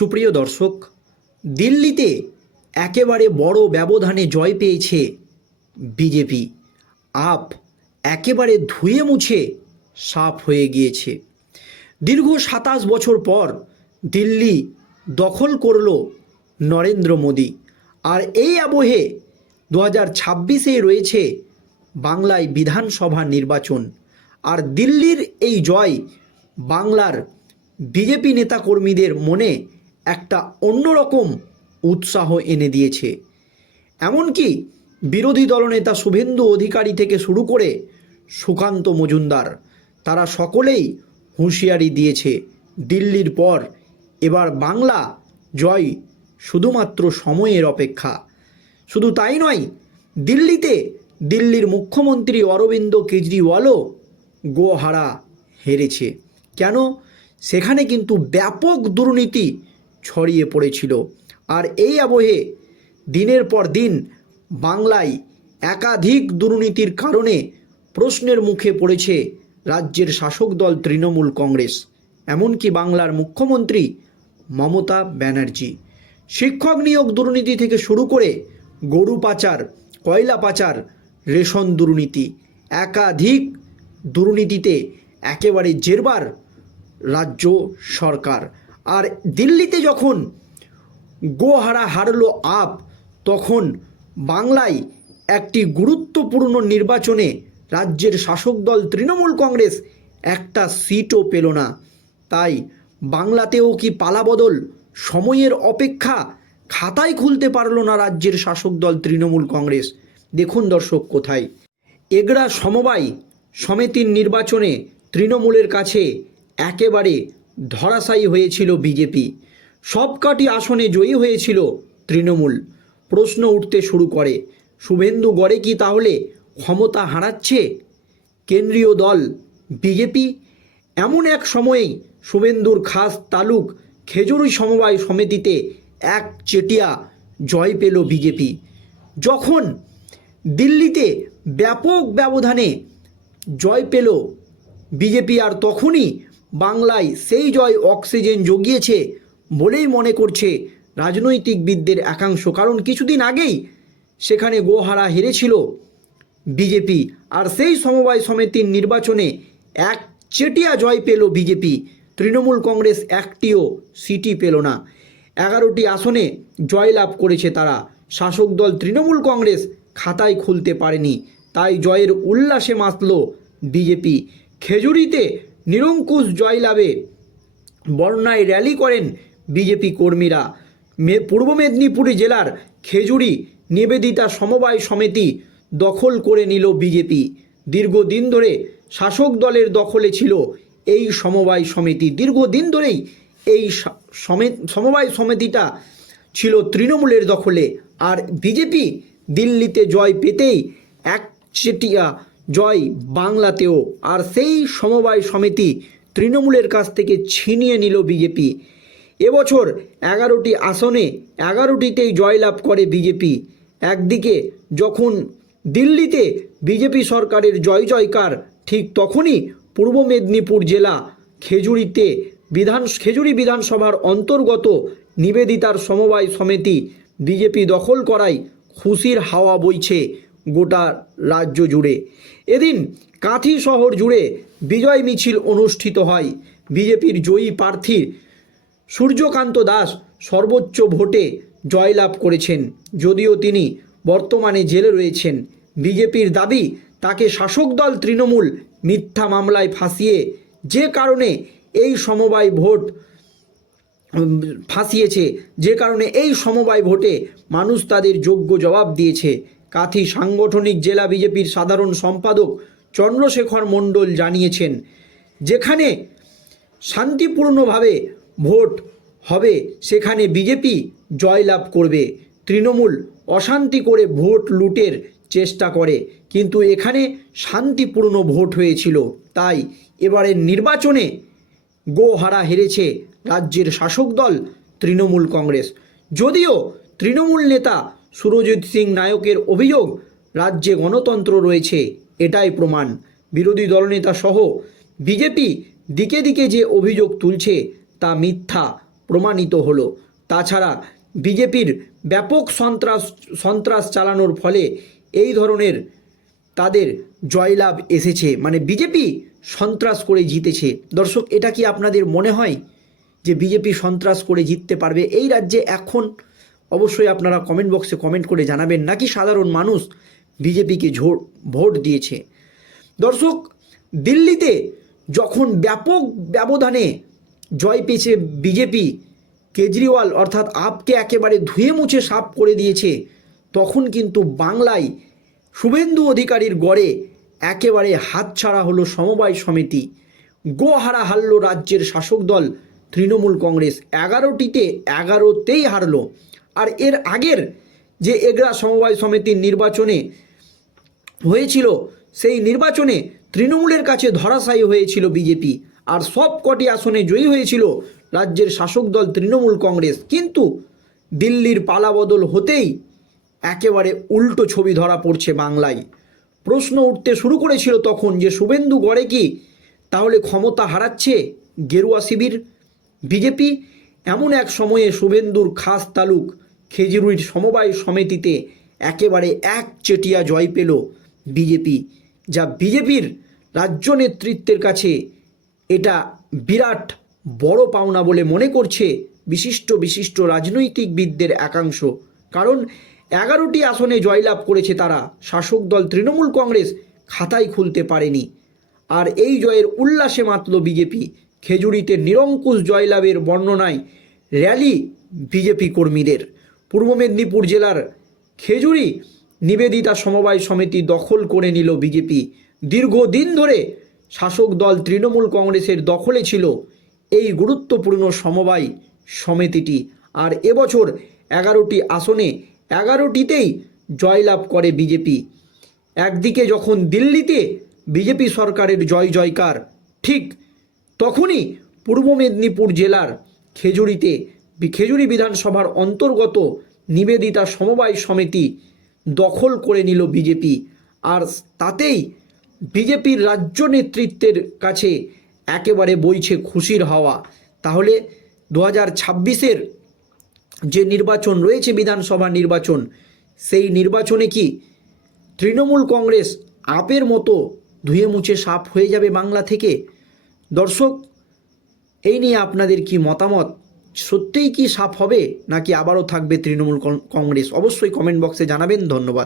সুপ্রিয় দর্শক, দিল্লিতে একেবারে বড় ব্যবধানে জয় পেয়েছে বিজেপি। আপ একেবারে ধুয়ে মুছে সাফ হয়ে গিয়েছে। দীর্ঘ সাতাশ বছর পর দিল্লি দখল করল নরেন্দ্র মোদী। আর এই আবহে দু হাজার ছাব্বিশে রয়েছে বাংলায় বিধানসভা নির্বাচন। আর দিল্লির এই জয় বাংলার বিজেপি নেতাকর্মীদের মনে একটা অন্যরকম উৎসাহ এনে দিয়েছে। এমনকি বিরোধী দলনেতা শুভেন্দু অধিকারী থেকে শুরু করে সুকান্ত মজুমদার, তারা সকলেই হুঁশিয়ারি দিয়েছে, দিল্লির পর এবার বাংলা জয় শুধুমাত্র সময়ের অপেক্ষা। শুধু তাই নয়, দিল্লিতে দিল্লির মুখ্যমন্ত্রী অরবিন্দ কেজরিওয়ালও গোহারা হেরেছে। কেন? সেখানে কিন্তু ব্যাপক দুর্নীতি ছড়িয়ে পড়েছিল। আর এই আবহে দিনের পর দিন বাংলায় একাধিক দুর্নীতির কারণে প্রশ্নের মুখে পড়েছে রাজ্যের শাসক দল তৃণমূল কংগ্রেস, এমনকি বাংলার মুখ্যমন্ত্রী মমতা ব্যানার্জি। শিক্ষক নিয়োগ দুর্নীতি থেকে শুরু করে গরু পাচার, কয়লা পাচার, রেশন দুর্নীতি একাধিক দুর্নীতিতে একেবারে জেরবার রাজ্য সরকার। আর দিল্লিতে যখন গোহারা হারলো আপ, তখন বাংলায় একটি গুরুত্বপূর্ণ নির্বাচনে রাজ্যের শাসক দল তৃণমূল কংগ্রেস একটা সিটও পেল না। তাই বাংলাতেও কি পালাবদল সময়ের অপেক্ষা খাতায় খুলতে পারল না রাজ্যের শাসক দল তৃণমূল কংগ্রেস? দেখুন দর্শক কোথায়। এগড়া সমবায় সমিতির নির্বাচনে তৃণমূলের কাছে একেবারে ধরাশায়ী হয়েছিল বিজেপি। সবকটি আসনে জয়ী হয়েছিল তৃণমূল। প্রশ্ন উঠতে শুরু করে, শুভেন্দু গড়ে কি তাহলে ক্ষমতা হারাচ্ছে? কেন্দ্রীয় দল, বিজেপি? এমন এক সময়েই শুভেন্দুর খাস তালুক খেজুরি সমবায় সমিতিতে এক চেটিয়া জয় পেল বিজেপি। যখন দিল্লিতে ব্যাপক ব্যবধানে জয় পেল বিজেপি আর তখনই বাংলায় সেই জয় অক্সিজেন জগিয়েছে বলেই মনে করছে রাজনৈতিকবিদদের একাংশ। কারণ কিছুদিন আগেই সেখানে গোহারা হেরেছিল বিজেপি। আর সেই সমবায় সমিতির নির্বাচনে এক চেটিয়া জয় পেল বিজেপি। তৃণমূল কংগ্রেস একটিও সিটি পেল না। এগারোটি আসনে জয়লাভ করেছে তারা। শাসক দল তৃণমূল কংগ্রেস খাতায় খুলতে পারেনি। তাই জয়ের উল্লাসে মাতল বিজেপি। খেজুরিতে নিরঙ্কুশ জয়লাভে বর্ণায় র্যালি করেন বিজেপি কর্মীরা। পূর্ব মেদিনীপুর জেলার খেজুরি নিবেদিতা সমবায় সমিতি দখল করে নিল বিজেপি। দীর্ঘদিন ধরে শাসক দলের দখলে ছিল এই সমবায় সমিতি। দীর্ঘদিন ধরেই এই সমবায় সমিতিটা ছিল তৃণমূলের দখলে। আর বিজেপি দিল্লিতে জয় পেতেই একচেটিয়া জয় বাংলাতেও। আর সেই সমবায় সমিতি তৃণমূলের কাছ থেকে ছিনিয়ে নিল বিজেপি। এবছর এগারোটি আসনে এগারোটিতেই জয়লাভ করে বিজেপি। একদিকে যখন দিল্লিতে বিজেপি সরকারের জয় জয়কার, ঠিক তখনই পূর্ব মেদিনীপুর জেলা খেজুরিতে বিধান, খেজুরি বিধানসভার অন্তর্গত নিবেদিতার সমবায় সমিতি বিজেপি দখল করায় খুশির হাওয়া বইছে। গোটা রাজ্য জুড়ে। এদিন কাঁথি শহর জুড়ে বিজয় মিছিল অনুষ্ঠিত হয়। বিজেপির জয়ী প্রার্থীর সূর্যকান্ত দাস সর্বোচ্চ ভোটে জয়লাভ করেছেন। যদিও তিনি বর্তমানে জেলে রয়েছেন। বিজেপির দাবি, তাকে শাসক দল তৃণমূল মিথ্যা মামলায় ফাঁসিয়ে যে কারণে এই সমবায় ভোট ফাঁসিয়েছে, যে কারণে এই সমবায় ভোটে মানুষ তাদের যোগ্য জবাব দিয়েছে। কাথি সাংগঠনিক জেলা বিজেপির সাধারণ সম্পাদক চন্দ্রশেখর মণ্ডল জানিয়েছেন, যেখানে শান্তিপূর্ণভাবে ভোট হবে, সেখানে বিজেপি জয়লাভ করবে। তৃণমূল অশান্তি করে ভোট লুটের চেষ্টা করে, কিন্তু এখানে শান্তিপূর্ণ ভোট হয়েছিল। তাই এবারের নির্বাচনে গোহারা হেরেছে রাজ্যের শাসক দল তৃণমূল কংগ্রেস। যদিও তৃণমূল নেতা সুরজিৎ সিং নায়কের অভিযোগ, রাজ্যে গণতন্ত্র রয়েছে, এটাই প্রমাণ। বিরোধী দলনেতা সহ বিজেপি দিকে দিকে যে অভিযোগ তুলছে, তা মিথ্যা, প্রমাণিত হলো। তাছাড়া বিজেপির ব্যাপক সন্ত্রাস সন্ত্রাস চালানোর ফলে এই ধরনের তাদের জয়লাভ এসেছে। মানে বিজেপি সন্ত্রাস করে জিতেছে। দর্শক, এটা কি আপনাদের মনে হয় যে বিজেপি সন্ত্রাস করে জিততে পারবে? এই রাজ্যে এখন অবশ্যই আপনারা কমেন্ট বক্সে কমেন্ট করে জানাবেন নাকি সাধারণ মানুষ বিজেপিকে ভোট দিয়েছে। দর্শক, দিল্লিতে যখন ব্যাপক ব্যবধানে জয় পেয়েছে বিজেপি কেজরিওয়াল অর্থাৎ আপকে একেবারে ধুয়ে মুছে সাফ করে দিয়েছে, তখন কিন্তু বাংলায় শুভেন্দু অধিকারীর গড়ে একেবারে হাতছাড়া হলো সমবায় সমিতি। গোহারা হারল রাজ্যের শাসক দল, তৃণমূল কংগ্রেস এগারোটিতে এগারোতেই হারলো। আর এর আগের যে এগরা সমবায় সমিতির নির্বাচনে হয়েছিল, সেই নির্বাচনে তৃণমূলের কাছে ধরাশায়ী হয়েছিল বিজেপি। আর সব কটি আসনে জয়ী হয়েছিল রাজ্যের শাসক দল তৃণমূল কংগ্রেস। কিন্তু দিল্লির পালাবদল হতেই একেবারে উল্টো ছবি ধরা পড়ছে বাংলায়। প্রশ্ন উঠতে শুরু করেছিল তখন যে, শুভেন্দু গড়ে কি তাহলে ক্ষমতা হারাচ্ছে গেরুয়া শিবির, বিজেপি এমন এক সময়ে শুভেন্দুর খাস তালুক খেজুরির সমবায় সমিতিতে একেবারে এক চেটিয়া জয় পেল বিজেপি, যা বিজেপির রাজ্য নেতৃত্বের কাছে এটা বিরাট বড় পাওনা বলে মনে করছে বিশিষ্ট বিশিষ্ট রাজনৈতিকবিদদের একাংশ। কারণ এগারোটি আসনে জয়লাভ করেছে তারা, শাসক দল তৃণমূল কংগ্রেস খাতায় খুলতে পারেনি। আর এই জয়ের উল্লাসে মাতল বিজেপি খেজুরিতে নিরঙ্কুশ জয়লাভের বর্ণনায় র্যালি বিজেপি কর্মীদের। পূর্ব মেদিনীপুর জেলার খেজুরি নিবেদিতা সমবায় সমিতি দখল করে নিল বিজেপি। দীর্ঘদিন ধরে শাসক দল তৃণমূল কংগ্রেসের দখলে ছিল এই গুরুত্বপূর্ণ সমবায় সমিতিটি। আর এবছর এগারোটি আসনে এগারোটিতেই জয়লাভ করে বিজেপি। একদিকে যখন দিল্লিতে বিজেপি সরকারের জয় জয়কার, ঠিক তখনই পূর্ব মেদিনীপুর জেলার খেজুরিতে খেজুরি বিধানসভার অন্তর্গত নিবেদিতা সমবায় সমিতি দখল করে নিল বিজেপি। আর তাতেই বিজেপির রাজ্য নেতৃত্বের কাছে একেবারে বইছে খুশির হাওয়া। তাহলে দু হাজার ছাব্বিশের যে নির্বাচন রয়েছে, বিধানসভা নির্বাচন, সেই নির্বাচনে কি তৃণমূল কংগ্রেস আপের মতো ধুয়ে মুছে সাফ হয়ে যাবে বাংলা থেকে? দর্শক, এই নিয়ে আপনাদের কি মতামত? সত্যিই কি সাফ হবে নাকি আবারও থাকবে তৃণমূল কংগ্রেস? অবশ্যই কমেন্ট বক্সে জানাবেন। ধন্যবাদ।